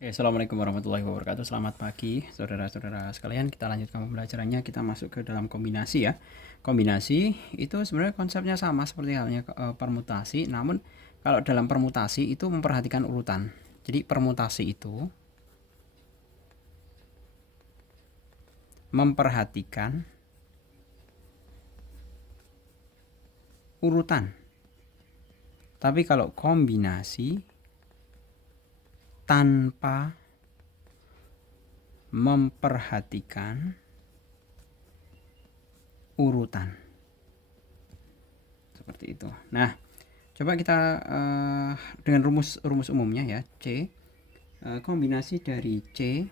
Assalamualaikum warahmatullahi wabarakatuh. Selamat pagi, saudara-saudara sekalian. Kita lanjutkan pembelajarannya. Kita masuk ke dalam kombinasi ya. Kombinasi itu sebenarnya konsepnya sama seperti halnya permutasi, namun kalau dalam permutasi itu memperhatikan urutan. Jadi permutasi itu memperhatikan urutan. Tapi kalau kombinasi tanpa memperhatikan urutan. Seperti itu. Nah, coba kita dengan rumus umumnya ya. C kombinasi dari C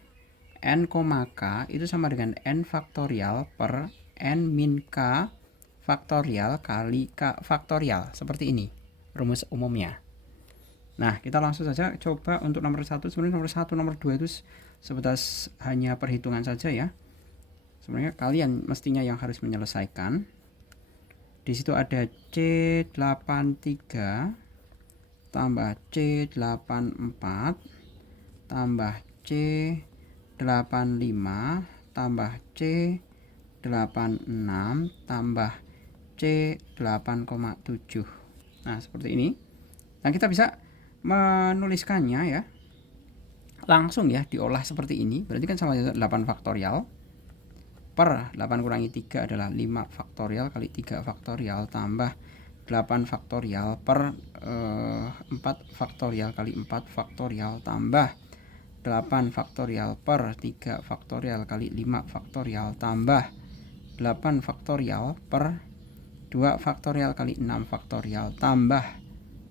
n, K itu sama dengan n faktorial per n min k faktorial kali k faktorial. Seperti ini rumus umumnya. Nah, kita langsung saja coba untuk nomor 1. Sebenarnya nomor 1, nomor 2 itu sebatas hanya perhitungan saja ya. Sebenarnya kalian mestinya yang harus menyelesaikan. Di situ ada C83 tambah C84 tambah C85 tambah C86 tambah C8,7. Nah, seperti ini. Nah, kita bisa menuliskannya ya langsung ya, diolah seperti ini. Berarti kan sama saja 8 faktorial per 8 kurangi 3 adalah 5 faktorial kali 3 faktorial tambah 8 faktorial per 4 faktorial kali 4 faktorial tambah 8 faktorial per 3 faktorial kali 5 faktorial tambah 8 faktorial per 2 faktorial kali 6 faktorial tambah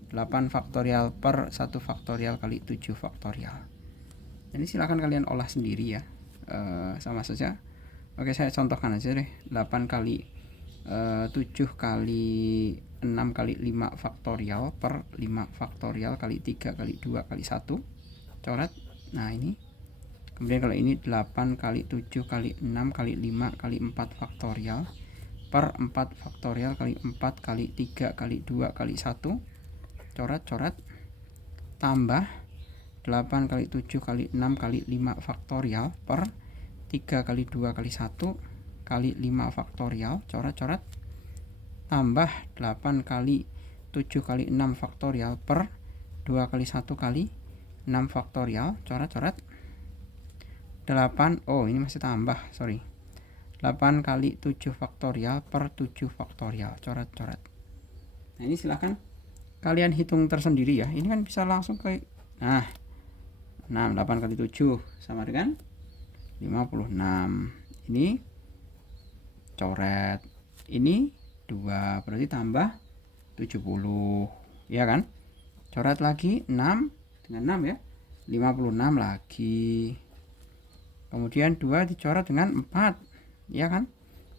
8 faktorial per 1 faktorial kali 7 faktorial. Ini silakan kalian olah sendiri ya, sama saja. Oke, saya contohkan aja deh. 8 kali 7 kali 6 kali 5 faktorial per 5 faktorial kali 3 kali 2 kali 1. Coret. Nah, ini. Kemudian kalau ini 8 kali 7 kali 6 kali 5 kali 4 faktorial per 4 faktorial kali 4 kali 3 kali 2 kali 1. Coret tambah 8 kali 7 kali 6 kali 5 faktorial per 3 kali 2 kali 1 kali 5 faktorial. Coret tambah 8 kali 7 kali 6 faktorial per 2 kali 1 kali 6 faktorial. Coret 8, oh ini masih tambah, sorry, 8 kali 7 faktorial per 7 faktorial. Coret. Nah, ini silahkan kalian hitung tersendiri ya. Ini kan bisa langsung ke 6, 8 kali 7 sama dengan 56. Ini coret. Ini 2 berarti tambah 70 ya kan. Coret lagi 6 dengan 6 ya, 56 lagi. Kemudian 2 dicoret dengan 4 ya kan.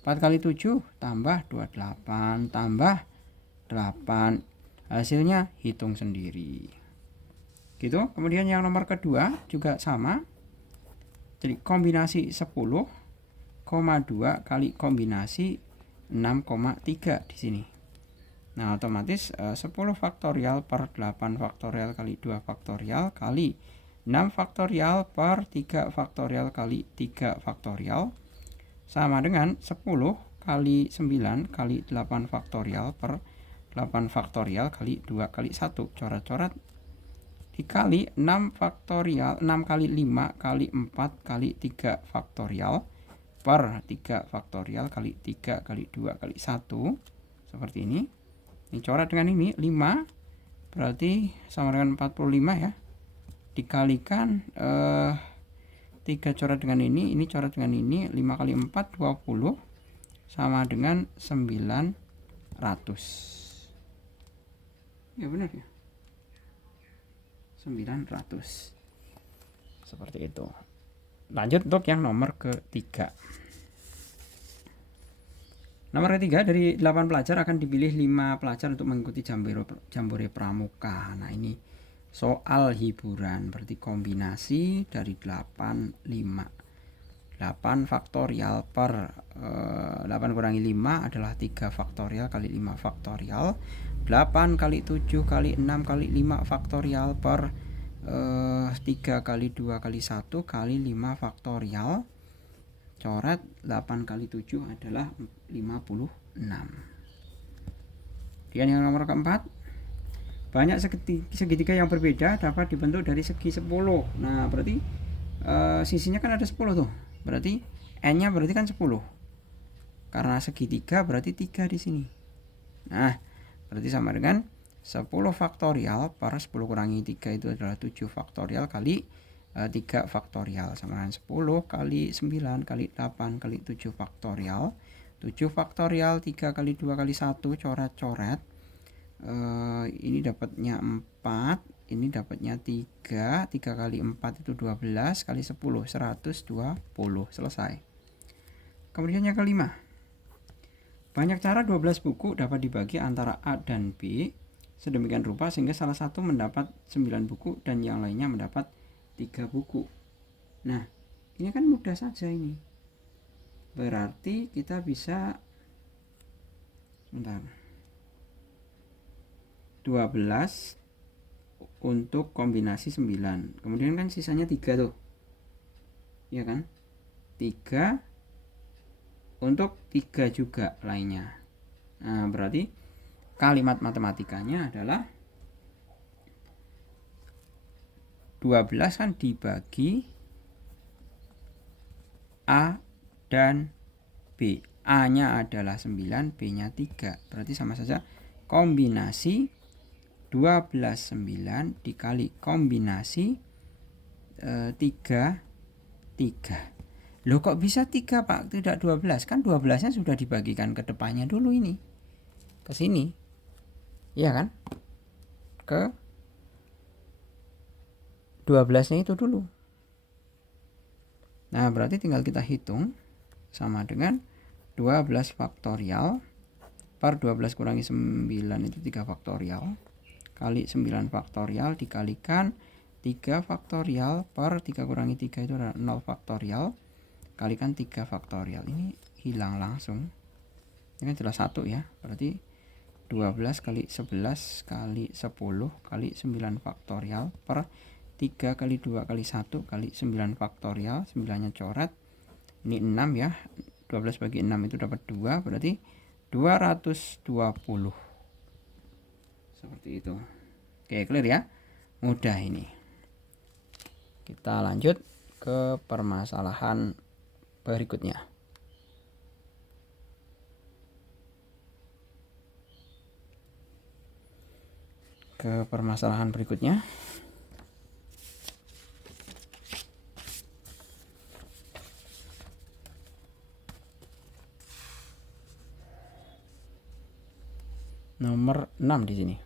4 kali 7 tambah 28 tambah 8. Hasilnya hitung sendiri. Gitu. Kemudian yang nomor kedua juga sama. Jadi kombinasi 10,2 kali kombinasi 6,3 di sini. Nah, otomatis 10 faktorial per 8 faktorial kali 2 faktorial kali 6 faktorial per 3 faktorial kali 3 faktorial sama dengan 10 kali 9 kali 8 faktorial per 8 faktorial kali 2 kali 1. Coret dikali 6 faktorial 6 kali 5 kali 4 kali 3 faktorial per 3 faktorial kali 3 kali 2 kali 1. Seperti ini. Ini coret dengan ini 5 berarti sama dengan 45 ya. Dikalikan 3 coret dengan ini coret dengan ini, 5 kali 4 20 sama dengan 900. Ya benar ya, 900. Seperti itu. Lanjut untuk yang nomor ketiga. Nomor ketiga, dari 8 pelajar akan dipilih 5 pelajar untuk mengikuti jambore pramuka. Nah, ini soal hiburan, berarti kombinasi dari 8 faktorial per 8 kurangi 5 adalah 3 faktorial kali 5 faktorial. 8 kali 7 kali 6 kali 5 faktorial per 3 kali 2 kali 1 kali 5 faktorial coret 8 kali 7 adalah 56. Kemudian yang nomor keempat, banyak segitiga yang berbeda dapat dibentuk dari segi 10. Nah berarti sisinya kan ada 10 tuh, berarti n-nya berarti kan 10, karena segitiga berarti 3 di sini. Nah berarti sama dengan 10 faktorial per 10 kurangi 3 itu adalah 7 faktorial kali 3 faktorial sama dengan 10 kali 9 kali 8 kali 7 faktorial. 7 faktorial 3 kali 2 kali 1 coret-coret, ini dapatnya 4, ini dapatnya 3 kali 4 itu 12 kali 10 120. Selesai. Kemudian yang kelima, banyak cara 12 buku dapat dibagi antara A dan B sedemikian rupa sehingga salah satu mendapat 9 buku dan yang lainnya mendapat 3 buku. Nah ini kan mudah saja ini, berarti kita bisa 12 untuk kombinasi 9, kemudian kan sisanya 3 tuh, ya kan, 3 untuk 3 juga lainnya. Nah berarti kalimat matematikanya adalah 12 kan dibagi A dan B. A-nya adalah 9, B-nya 3. Berarti sama saja kombinasi 12 9 dikali kombinasi 3 3. Loh kok bisa 3 Pak? Tidak 12. Kan 12-nya sudah dibagikan ke depannya dulu ini. Ke sini. Iya kan? Ke 12-nya itu dulu. Nah, berarti tinggal kita hitung sama dengan 12 faktorial per 12 kurangi 9 itu 3 faktorial kali 9 faktorial dikalikan 3 faktorial per 3 kurangi 3 itu adalah 0 faktorial kalikan 3 faktorial. Ini hilang langsung. Ini kan jelas 1 ya. Berarti 12 kali 11 kali 10 kali 9 faktorial per 3 kali 2 kali 1 kali 9 faktorial. 9-nya coret. Ini 6 ya. 12 bagi 6 itu dapat 2. Berarti 220. Seperti itu. Oke, clear ya. Mudah ini. Kita lanjut ke permasalahan berikutnya. Nomor 6 di sini.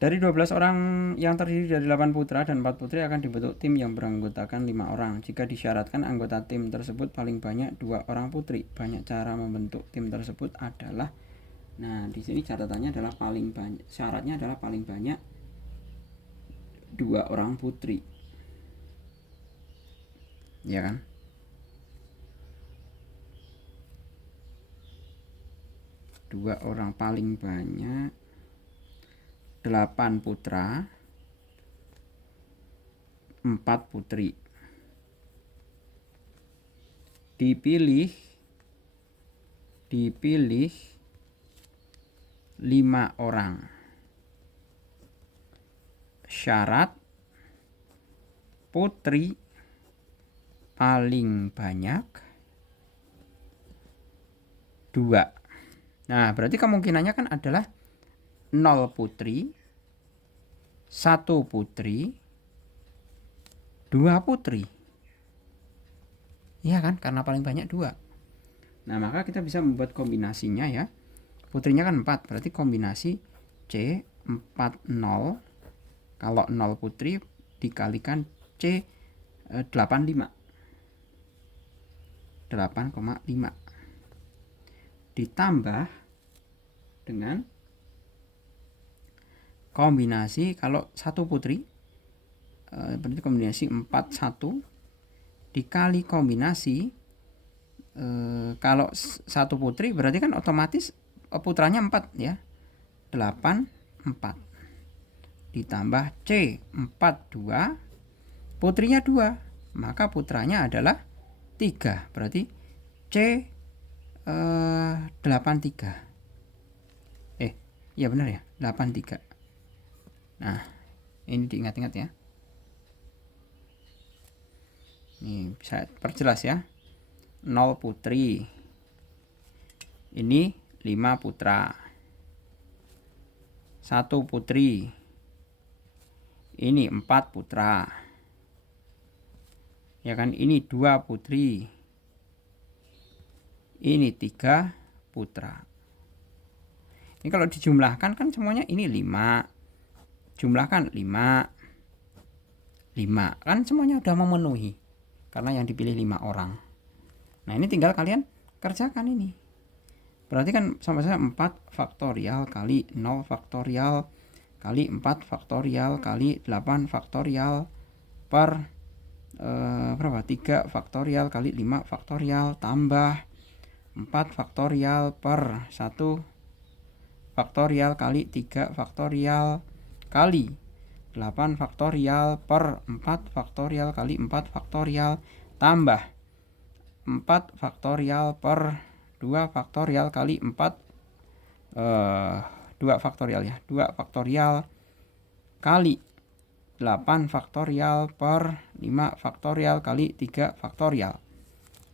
Dari 12 orang yang terdiri dari 8 putra dan 4 putri akan dibentuk tim yang beranggotakan 5 orang. Jika disyaratkan anggota tim tersebut paling banyak 2 orang putri. Banyak cara membentuk tim tersebut adalah, nah di sini catatannya adalah paling banyak, syaratnya adalah paling banyak 2 orang putri. Ya kan? Dua orang paling banyak 8 putra 4 putri. Dipilih 5 orang. Syarat putri paling banyak 2. Nah, berarti kemungkinannya kan adalah 0 putri, 1 putri, 2 putri. Iya kan? Karena paling banyak 2. Nah, maka kita bisa membuat kombinasinya ya. Putrinya kan 4, berarti kombinasi C 4 0. Kalau 0 putri dikalikan C 85. 8,5. Ditambah dengan kombinasi kalau 1 putri berarti kombinasi 4 1 dikali kombinasi kalau 1 putri berarti kan otomatis putranya 4 ya, 8 4 ditambah C 42, putrinya 2, maka putranya adalah 3. Berarti C 83. Ya benar ya, 83. Nah, ini diingat-ingat ya. Ini bisa perjelas ya. 0 putri. Ini 5 putra. 1 putri. Ini 4 putra. Ya kan, ini 2 putri. Ini 3 putra. Ini kalau dijumlahkan kan semuanya ini 5. Jumlahkan 5. 5 kan semuanya udah memenuhi. Karena yang dipilih 5 orang. Nah, ini tinggal kalian kerjakan ini. Berarti kan sama saja 4 faktorial kali 0 faktorial kali 4 faktorial kali 8 faktorial per berapa? 3 faktorial kali 5 faktorial tambah 4 faktorial per 1 faktorial kali 3 faktorial kali 8 faktorial per 4 faktorial kali 4 faktorial tambah 4 faktorial per 2 faktorial kali 4 2 faktorial ya, 2 faktorial kali 8 faktorial per 5 faktorial kali 3 faktorial.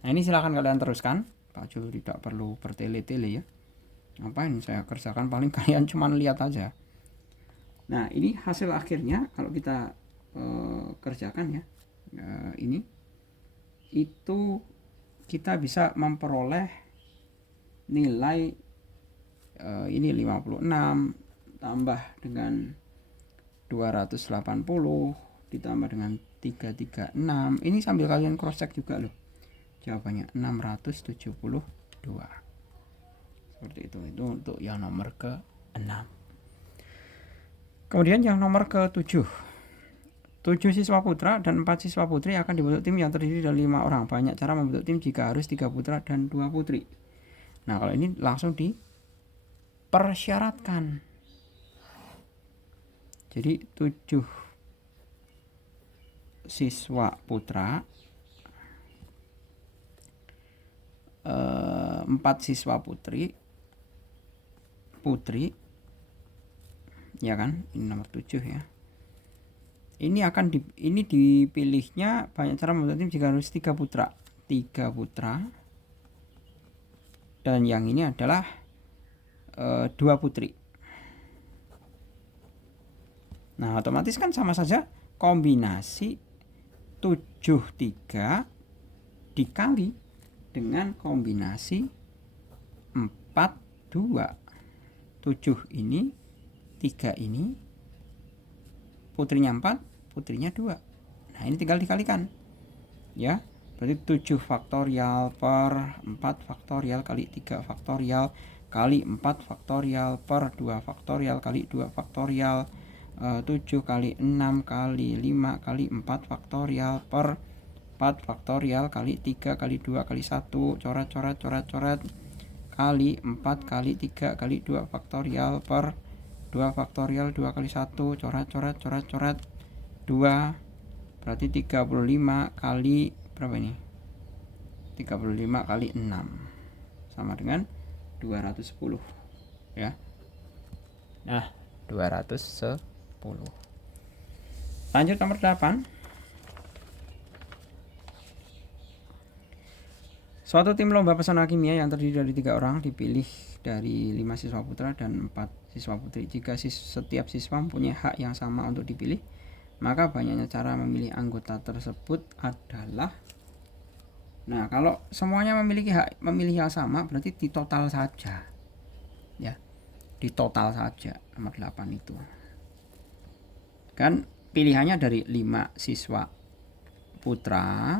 Nah, ini silahkan kalian teruskan. Pak Jo tidak perlu bertele-tele ya. Ngapain saya kerjakan, paling kalian cuma lihat aja. Nah, ini hasil akhirnya kalau kita kerjakan ya, ini itu kita bisa memperoleh nilai ini 56 tambah dengan 280 ditambah dengan 336. Ini sambil kalian cross check juga loh. Jawabannya 672. Seperti itu untuk yang nomor ke-6. Kemudian yang nomor ke-7. 7 siswa putra dan 4 siswa putri akan dibentuk tim yang terdiri dari 5 orang. Banyak cara membentuk tim jika harus 3 putra dan 2 putri. Nah, kalau ini langsung dipersyaratkan. Jadi 7 siswa putra, 4 siswa putri, ya kan, ini nomor 7 ya. Ini dipilihnya banyak cara membentuk tim jika harus 3 putra. 3 putra. Dan yang ini adalah 2 putri. Nah, otomatis kan sama saja kombinasi 73 dikali dengan kombinasi 42. 7 ini, 3 ini, putrinya 4, putrinya 2. Nah, ini tinggal dikalikan. Ya, berarti 7 faktorial per 4 faktorial kali 3 faktorial kali 4 faktorial per 2 faktorial kali 2 faktorial 7 kali 6 kali 5 kali 4 faktorial per 4 faktorial kali 3 kali 2 kali 1 coret kali 4 kali 3 kali 2 faktorial per 2 faktorial 2 kali 1 coret 2, berarti 35 kali berapa ini? 35 kali 6 sama dengan 210 ya. Nah, 210. Lanjut nomor 8. Suatu tim lomba pesona kimia yang terdiri dari 3 orang dipilih dari 5 siswa putra dan 4 siswa putri. Jika setiap siswa mempunyai hak yang sama untuk dipilih, maka banyaknya cara memilih anggota tersebut adalah, nah, kalau semuanya memiliki hak memilih yang sama berarti di total saja. Ya, di total saja nomor 8 itu. Kan pilihannya dari 5 siswa putra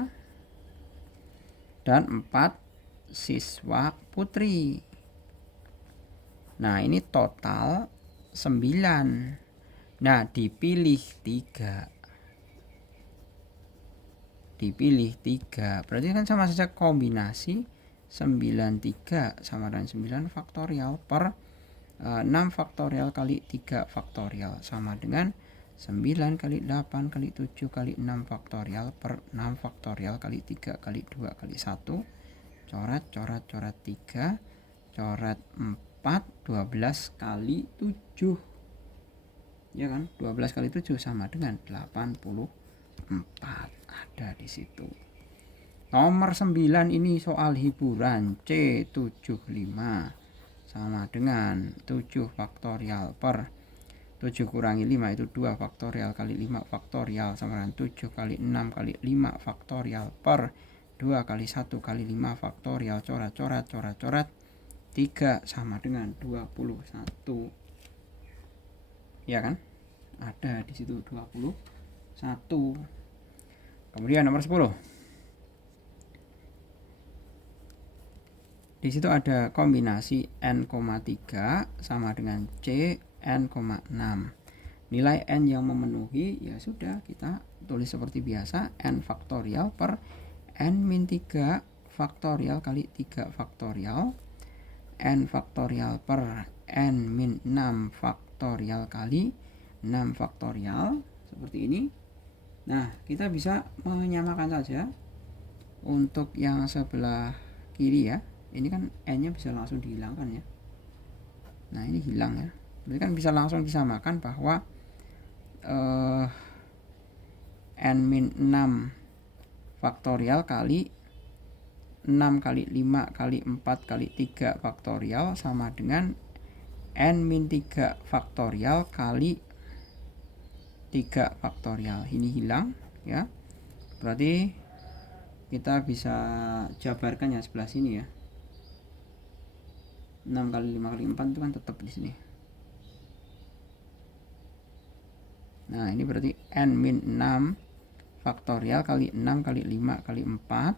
dan 4 siswa putri. Nah, ini total 9. Nah, dipilih 3. Berarti kan sama saja kombinasi 93 sama dengan 9 faktorial per 6 faktorial kali 3 faktorial sama dengan 9 kali 8 kali 7 kali 6 faktorial per 6 faktorial kali 3 kali 2 kali 1. Coret, coret, coret 3, coret 4, 12 kali 7. Ya kan? 12 kali 7 sama dengan 84. Ada di situ. Nomor 9 ini soal hiburan, C75 sama dengan 7 faktorial per 7 kurangi 5 itu 2 faktorial kali 5 faktorial sama dengan 7 kali 6 kali 5 faktorial per 2 kali 1 kali 5 faktorial, coret, coret, coret, coret 3 sama dengan 21. Ya kan? Ada di situ 21. Kemudian nomor 10. Di situ ada kombinasi n,3 sama dengan c n,6. Nilai n yang memenuhi ya sudah kita tulis seperti biasa, n faktorial per n-3 faktorial kali 3 faktorial, n faktorial per n-6 faktorial kali 6 faktorial, seperti ini. Nah, kita bisa menyamakan saja untuk yang sebelah kiri ya. Ini kan n-nya bisa langsung dihilangkan ya. Nah, ini hilang ya. Berarti kan bisa langsung disamakan bahwa n-6 faktorial kali 6 kali 5 kali 4 kali 3 faktorial sama dengan n-3 faktorial kali 3 faktorial. Ini hilang ya. Berarti kita bisa jabarkan yang sebelah sini ya. 6 kali 5 kali 4 itu kan tetap di sini. Nah, ini berarti n-6 faktorial kali 6 kali 5 kali 4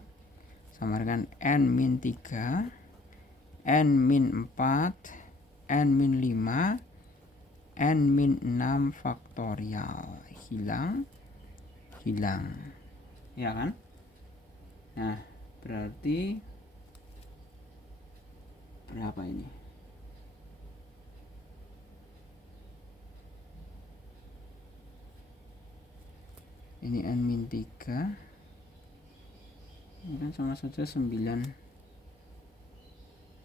sama dengan n-3 n-4 n-5 n-6 faktorial. Hilang ya kan. Nah, berarti berapa ini? Ini n-3, ini kan sama saja 9.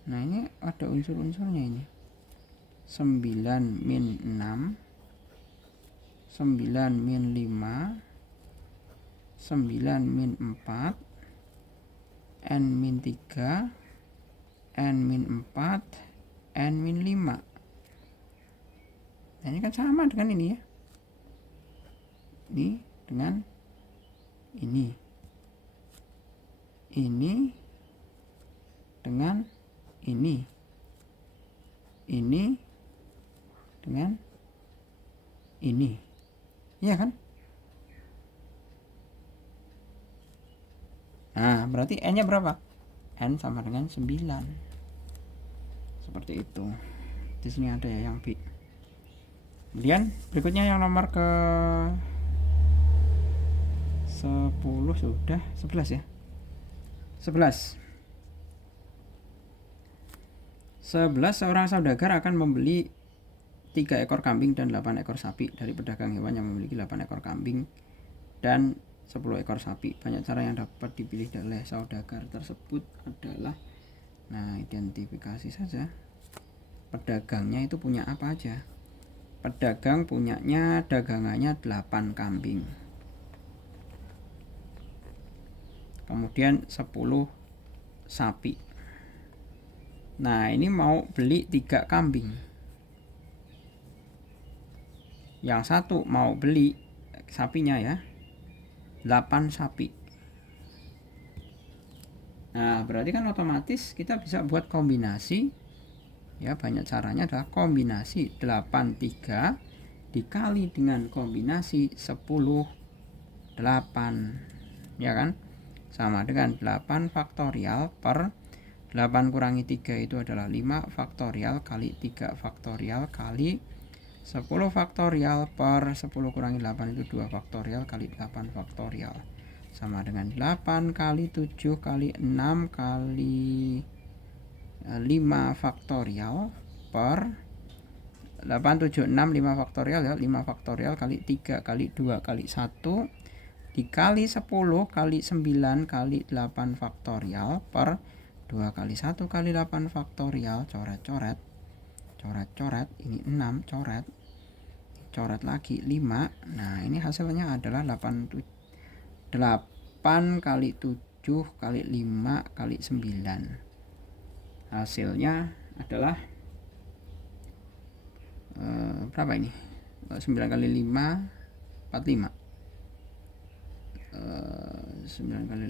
Nah, ini ada unsur-unsurnya ini. 9 min 6, 9 min 5, 9 min 4, n min 3, n min 4, n min 5. Nah, ini kan sama dengan ini ya. Ini dengan ini. Ini dengan ini. Ini dengan ini. Iya kan? Nah, berarti n-nya berapa? N sama dengan 9. Seperti itu. Di sini ada ya yang B. Kemudian berikutnya yang nomor ke 10 sudah, 11 ya. 11 seorang saudagar akan membeli 3 ekor kambing dan 8 ekor sapi dari pedagang hewan yang memiliki 8 ekor kambing dan 10 ekor sapi. Banyak cara yang dapat dipilih oleh saudagar tersebut adalah, nah, identifikasi saja. Pedagangnya itu punya apa aja? Pedagang punyanya dagangannya 8 kambing. Kemudian 10 sapi. Nah, ini mau beli 3 kambing. Yang satu mau beli sapinya ya 8 sapi. Nah, berarti kan otomatis kita bisa buat kombinasi ya. Banyak caranya adalah kombinasi 83 dikali dengan kombinasi 10 8 ya kan, sama dengan 8 faktorial per 8 kurangi 3 itu adalah 5 faktorial kali 3 faktorial kali 10 faktorial per 10 kurangi 8 itu 2 faktorial kali 8 faktorial sama dengan 8 kali 7 kali 6 kali 5 faktorial per 8, 7, 6, 5 faktorial ya. 5 faktorial kali 3 kali 2 kali 1 dikali 10 kali 9 kali 8 faktorial per 2 kali 1 kali 8 faktorial. Coret-coret. Coret-coret. Ini 6 coret. Coret lagi 5. Nah, ini hasilnya adalah 8 kali 7 kali 5 kali 9. Hasilnya adalah berapa ini? 9 kali 5 45. 9 kali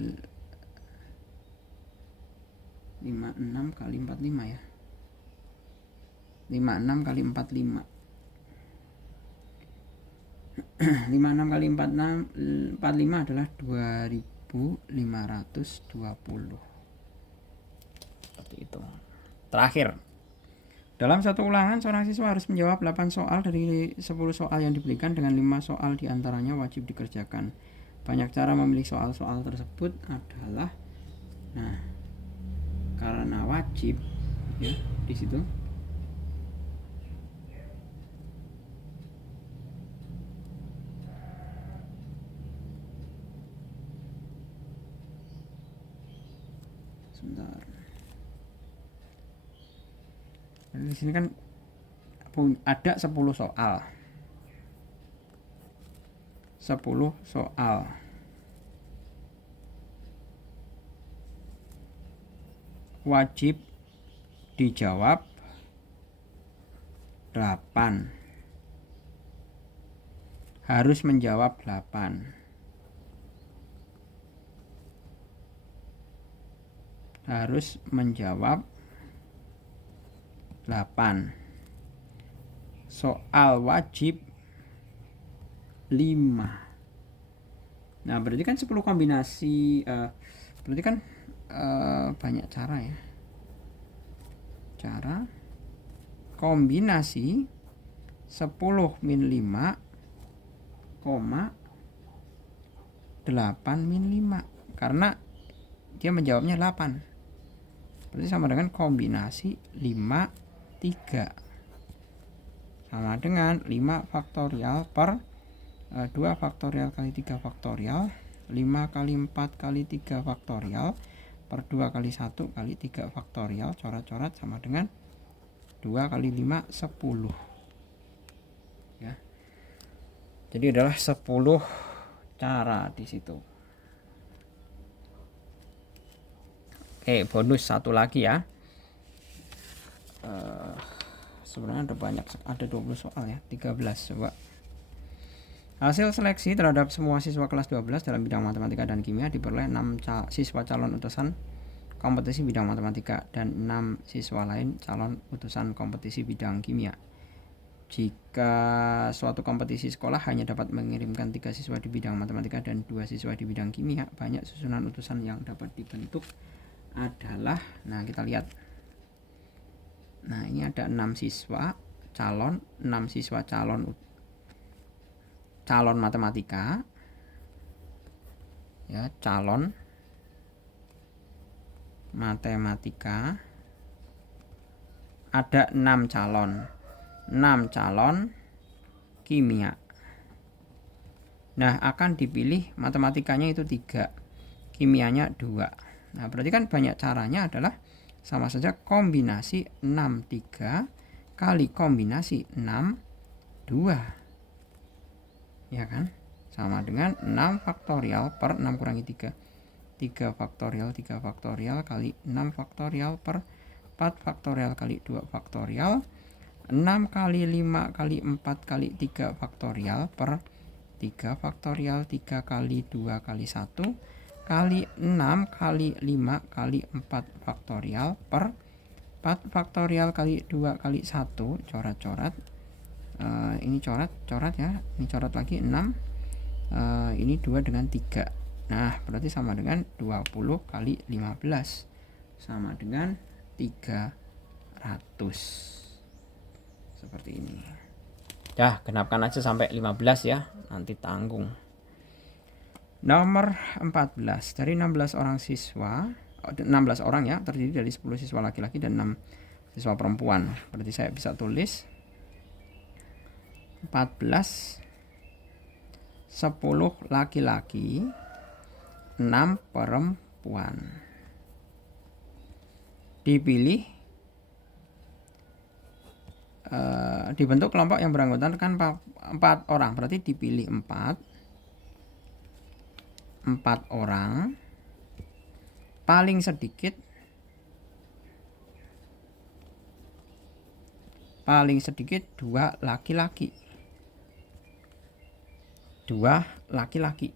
5 6 kali 45 ya. 56 kali 45. 56 kali 46 adalah 2520. Seperti itu. Terakhir, dalam satu ulangan seorang siswa harus menjawab 8 soal dari 10 soal yang diberikan, dengan 5 soal diantaranya wajib dikerjakan. Banyak cara memilih soal-soal tersebut adalah, nah, karena wajib ya di situ. Sebentar. Di sini kan ada 10 soal. 10 soal. Wajib dijawab 8. Harus menjawab 8. Harus menjawab 8. Soal wajib 5. Nah, berarti kan 10 kombinasi, berarti kan banyak cara ya. Cara kombinasi 10 min 5, 8 min 5. Karena dia menjawabnya 8. Berarti sama dengan kombinasi 5, 3. Sama dengan 5 faktorial per 2 faktorial kali 3 faktorial. 5 kali 4 kali 3 faktorial per 2 kali 1 kali 3 faktorial. Coret-coret sama dengan 2 kali 5, 10. Ya. Jadi adalah 10 cara di situ. Oke, bonus satu lagi ya. Sebenarnya ada banyak, ada 20 soal ya, 13 coba. Hasil seleksi terhadap semua siswa kelas 12 dalam bidang matematika dan kimia diperoleh 6 siswa calon utusan kompetisi bidang matematika dan 6 siswa lain calon utusan kompetisi bidang kimia. Jika suatu kompetisi sekolah hanya dapat mengirimkan 3 siswa di bidang matematika dan 2 siswa di bidang kimia, banyak susunan utusan yang dapat dibentuk adalah, nah kita lihat, nah ini ada 6 siswa calon, 6 siswa calon matematika ya, calon matematika, ada 6 calon kimia. Nah, akan dipilih matematikanya itu 3, kimianya 2. Nah, berarti kan banyak caranya adalah sama saja kombinasi 6, 3 kali kombinasi 6, 2. Ya kan? Sama dengan 6 faktorial per 6 kurangi 3. 3 faktorial, 3 faktorial kali 6 faktorial per 4 faktorial kali 2 faktorial. 6 kali 5 kali 4 kali 3 faktorial per 3 faktorial, 3 kali 2 kali 1 kali 6 kali 5 kali 4 faktorial per 4 faktorial kali 2 kali 1. Coret-coret. Ini coret ya. Ini coret lagi 6. Ini 2 dengan 3. Nah, berarti sama dengan 20 kali 15. Sama dengan 300. Seperti ini. Ya, genapkan aja sampai 15 ya. Nanti tanggung. Nomor 14, dari 16 orang siswa, 16 orang ya, terdiri dari 10 siswa laki-laki dan 6 siswa perempuan. Berarti saya bisa tulis 14, 10 laki-laki, 6 perempuan. Dipilih dibentuk kelompok yang beranggotakan 4 orang, berarti dipilih 4 orang. Paling sedikit 2 laki-laki. 2 laki-laki.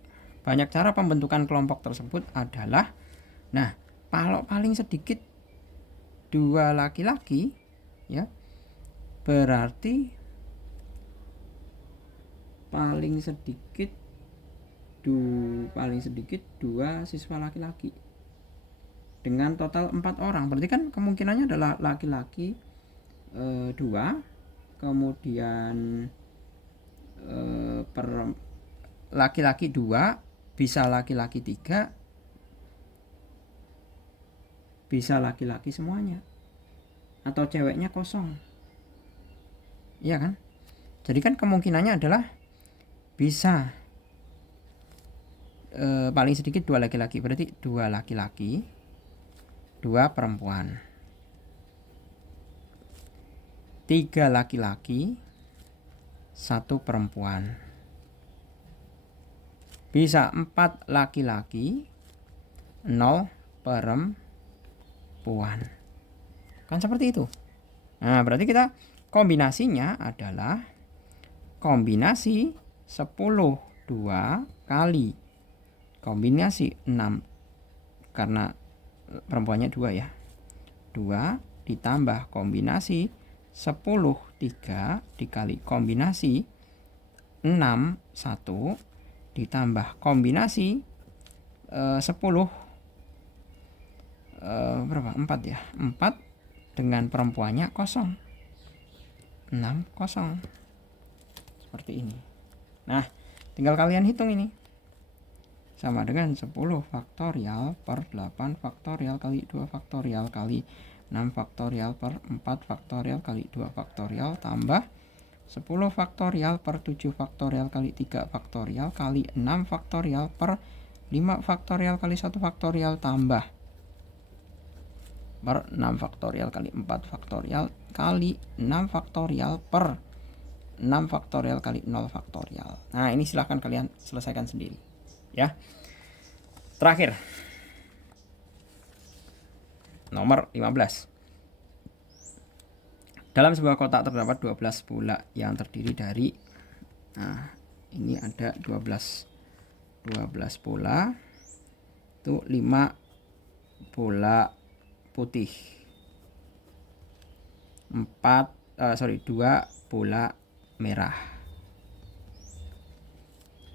Banyak cara pembentukan kelompok tersebut adalah, nah, kalau paling sedikit 2 laki-laki ya, berarti paling sedikit 2 siswa laki-laki dengan total 4 orang. Berarti kan kemungkinannya adalah laki-laki 2, kemudian laki-laki 2, bisa laki-laki 3, bisa laki-laki semuanya, atau ceweknya kosong. Iya kan? Jadi kan kemungkinannya adalah bisa paling sedikit 2 laki-laki, berarti 2 laki-laki, 2 perempuan. 3 laki-laki, 1 perempuan. Bisa 4 laki-laki, 0 perempuan. Kan seperti itu. Nah, berarti kita kombinasinya adalah kombinasi 10 2 kali kombinasi 6, karena perempuannya 2 ya, 2 ditambah kombinasi 10 3 dikali kombinasi 6 1 ditambah kombinasi 10 berapa? 4 ya. 4 dengan perempuannya kosong. 6 kosong. Seperti ini. Nah, tinggal kalian hitung ini. Sama dengan 10 faktorial per 8 faktorial kali 2 faktorial kali 6 faktorial per 4 faktorial kali 2 faktorial tambah 10 faktorial per 7 faktorial kali 3 faktorial kali 6 faktorial per 5 faktorial kali 1 faktorial tambah per 6 faktorial kali 4 faktorial kali 6 faktorial per 6 faktorial kali 0 faktorial. Nah, ini silahkan kalian selesaikan sendiri ya. Terakhir, nomor 15. Dalam sebuah kotak terdapat 12 bola yang terdiri dari, nah, ini ada 12 bola. Itu 5 bola putih. 2 bola merah.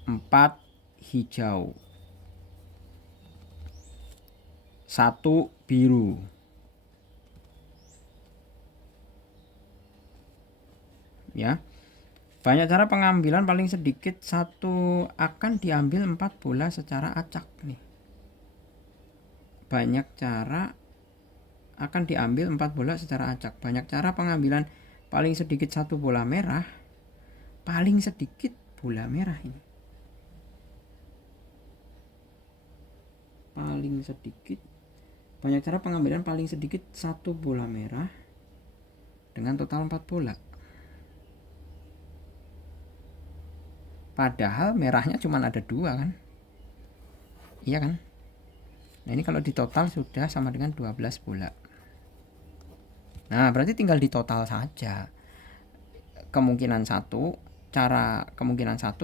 4 hijau. 1 biru. Ya. Banyak cara pengambilan, paling sedikit 1 akan diambil 4 bola secara acak nih. Banyak cara akan diambil 4 bola secara acak. Banyak cara pengambilan, paling sedikit 1 bola merah. Paling sedikit bola merah ini. Paling sedikit. Banyak cara pengambilan, paling sedikit 1 bola merah dengan total 4 bola. Padahal merahnya cuma ada 2 kan? Iya kan? Nah, ini kalau ditotal sudah sama dengan 12 bola. Nah, berarti tinggal ditotal saja. Kemungkinan 1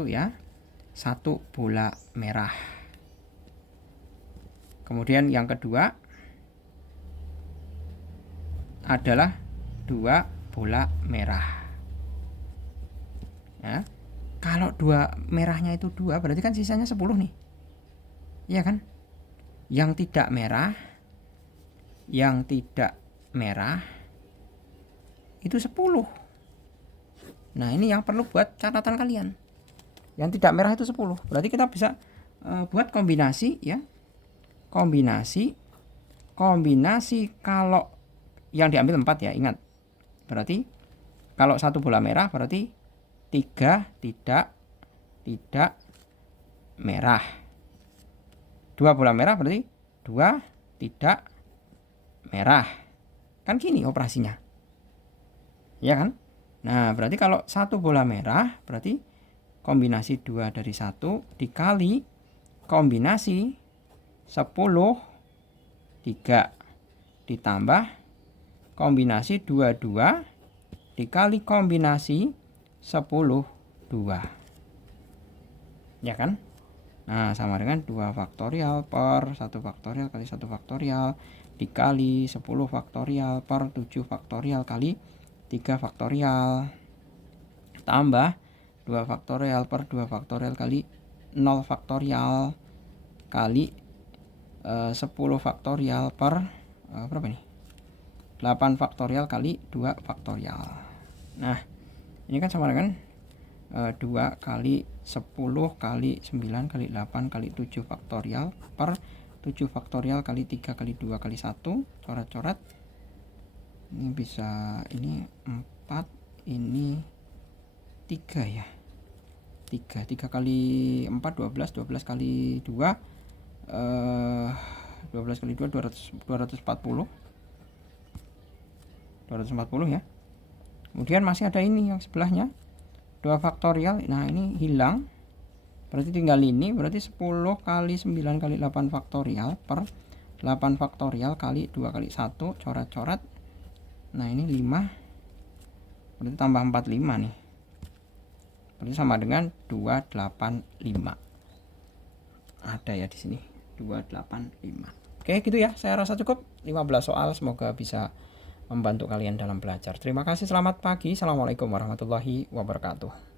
ya, 1 bola merah. Kemudian yang kedua adalah 2 bola merah. Ya. Kalau 2 merahnya itu 2, berarti kan sisanya 10 nih. Iya kan? Yang tidak merah itu 10. Nah, ini yang perlu buat catatan kalian. Yang tidak merah itu 10. Berarti kita bisa buat kombinasi ya. Kombinasi kalau yang diambil 4 ya, ingat. Berarti kalau 1 bola merah berarti 3 tidak merah. 2 bola merah berarti 2 tidak merah. Kan gini operasinya. Ya kan? Nah, berarti kalau 1 bola merah berarti kombinasi 2 dari 1 dikali kombinasi 10 3 ditambah kombinasi 22 dikali kombinasi 10 2. Ya kan? Nah, sama dengan 2 faktorial per 1 faktorial kali 1 faktorial dikali 10 faktorial per 7 faktorial kali 3 faktorial tambah 2 faktorial per 2 faktorial kali 0 faktorial kali 10 faktorial per berapa nih? 8 faktorial kali 2 faktorial. Nah, ini kan sama dengan 2 kali 10 kali 9 kali 8 kali 7 faktorial per 7 faktorial kali 3 kali 2 kali 1. Coret-coret. Ini bisa, ini 4, ini 3 ya. 3 kali 4 12, 12 kali 2 12 kali 2 240 ya. Kemudian masih ada ini yang sebelahnya 2 faktorial. Nah, ini hilang. Berarti tinggal ini, berarti 10 kali 9 kali 8 faktorial per 8 faktorial kali 2 kali 1, coret-coret. Nah, ini 5. Berarti tambah 45 nih. Berarti sama dengan 285. Ada ya di sini 285. Oke, gitu ya. Saya rasa cukup 15 soal, semoga bisa membantu kalian dalam belajar. Terima kasih, selamat pagi. Assalamualaikum warahmatullahi wabarakatuh.